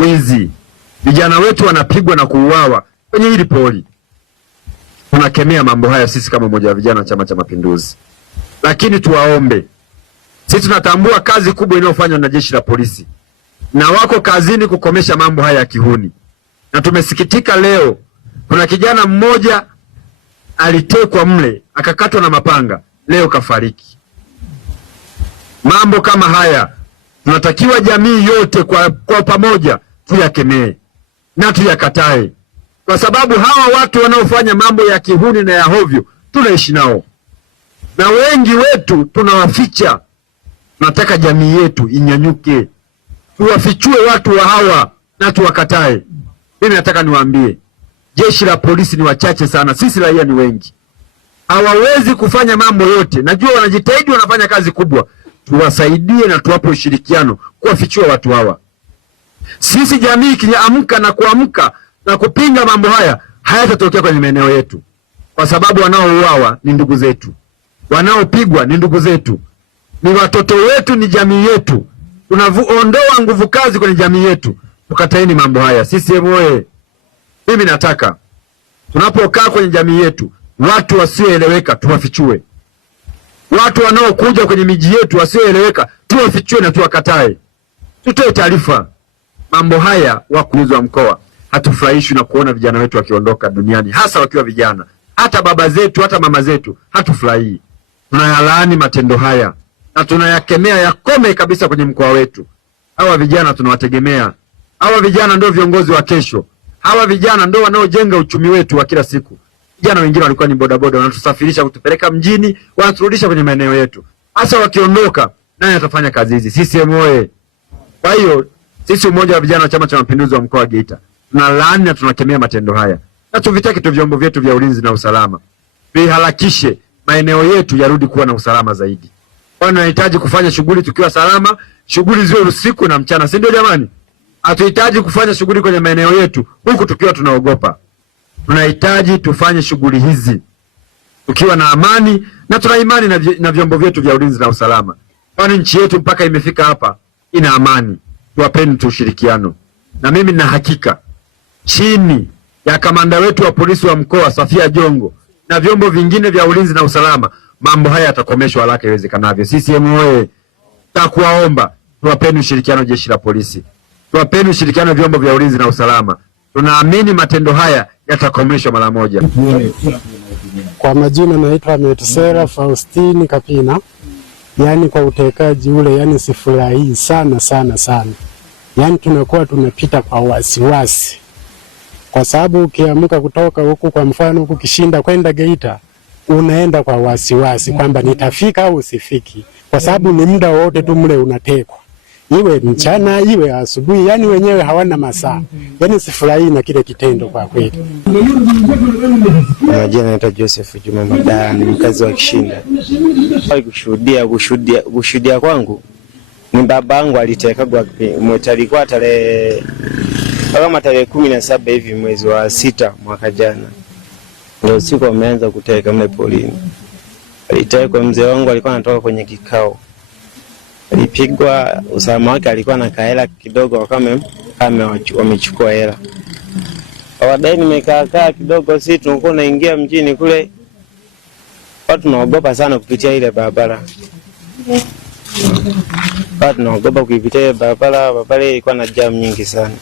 wizi, vijana wetu wanapigwa na kuuawa kwenye hili poli. Tunakemea mambo haya sisi kama mmoja wa vijana wa Chama cha Mapinduzi, lakini tuwaombe, sisi tunatambua kazi kubwa inayofanywa na jeshi la polisi na wako kazini kukomesha mambo haya ya kihuni, na tumesikitika leo kuna kijana mmoja alitekwa mle akakatwa na mapanga, leo kafariki. Mambo kama haya tunatakiwa jamii yote kwa pamoja tuyakemee na tuyakatae, kwa sababu hawa watu wanaofanya mambo ya kihuni na ya hovyo tunaishi nao na wengi wetu tunawaficha. Tunataka jamii yetu inyanyuke, tuwafichue watu wa hawa na tuwakatae. Mimi nataka niwaambie, jeshi la polisi ni wachache sana, sisi raia ni wengi, hawawezi kufanya mambo yote. Najua wanajitahidi, wanafanya kazi kubwa, tuwasaidie na tuwape ushirikiano kuwafichua watu hawa. Sisi jamii ikiamka na kuamka na kupinga mambo haya, hayatatokea kwenye maeneo yetu, kwa sababu wanaouawa ni ndugu zetu, wanaopigwa ni ndugu zetu, ni watoto wetu, ni jamii yetu. Tunaondoa nguvu kazi kwenye jamii yetu. Tukataeni mambo haya. CCM oye! Mimi nataka tunapokaa kwenye jamii yetu, watu wasioeleweka tuwafichue, watu wanaokuja kwenye miji yetu wasioeleweka tuwafichue na tuwakatae, tutoe taarifa. Mambo haya, wakurugenzi wa mkoa, hatufurahishwi na kuona vijana wetu wakiondoka duniani, hasa wakiwa vijana. Hata baba zetu, hata mama zetu hatufurahii. Tunayalaani matendo haya na tunayakemea yakome kabisa kwenye mkoa wetu. Hawa vijana tunawategemea. Hawa vijana ndio viongozi wa kesho. Hawa vijana ndio wanaojenga uchumi wetu wa kila siku. Vijana wengine walikuwa ni bodaboda, wanatusafirisha kutupeleka mjini, wanaturudisha kwenye maeneo yetu. Hasa wakiondoka, nani atafanya kazi hizi? CCM oye! Kwa hiyo sisi umoja wa vijana wa Chama cha Mapinduzi wa mkoa wa Geita tunalaani na tunakemea matendo haya, na tuvitaki tu vyombo vyetu vya ulinzi na usalama viharakishe maeneo yetu yarudi kuwa na usalama zaidi. Kwa tunahitaji kufanya shughuli tukiwa salama, shughuli ziwe usiku na mchana, si ndio jamani? Hatuhitaji kufanya shughuli kwenye maeneo yetu huku tukiwa tunaogopa. Tunahitaji tufanye shughuli hizi tukiwa na amani, na tuna imani na vyombo vyetu vya ulinzi na usalama, kwani nchi yetu mpaka imefika hapa ina amani. Tuwapeni tu ushirikiano, na mimi nina hakika chini ya kamanda wetu wa polisi wa mkoa Safia Jongo na vyombo vingine vya ulinzi na usalama, mambo haya yatakomeshwa haraka iwezekanavyo. CCM oye! Takuwaomba tuwapeni ushirikiano jeshi la polisi, tuwapeni ushirikiano vyombo vya ulinzi na usalama. Tunaamini matendo haya yatakomeshwa mara moja. Kwa majina naitwa Metusela Faustini Kapina. Yani kwa utekaji ule, yani sifurahi sana sana sana. Yani tunakuwa tunapita kwa wasiwasi, kwa sababu ukiamka kutoka huku, kwa mfano huku Kishinda kwenda Geita, unaenda kwa wasiwasi kwamba nitafika au usifiki, kwa sababu ni muda wote tu mle unatekwa, iwe mchana iwe asubuhi, yani wenyewe hawana masaa. Yani sifurahi na kile kitendo kwa kweli. Jina naitwa Joseph Juma Madara, ni mkazi wa Kishinda. Kushuhudia kwangu ni babangu alitekagwa, alikuwa tarehe 17 hivi mwezi wa 6 mwaka jana. Ndio usiku wameanza kuteka mle polini. Alitekwa, mzee wangu alikuwa anatoka kwenye kikao. Alipigwa, usalama wake alikuwa na kaela kidogo, wakame wamechukua hela. Baadaye nimekaa kidogo, sisi tunakuwa naingia mjini kule, watu tunaogopa sana kupitia ile barabara. Watu tunaogopa kupitia ile barabara ilikuwa na jam nyingi sana.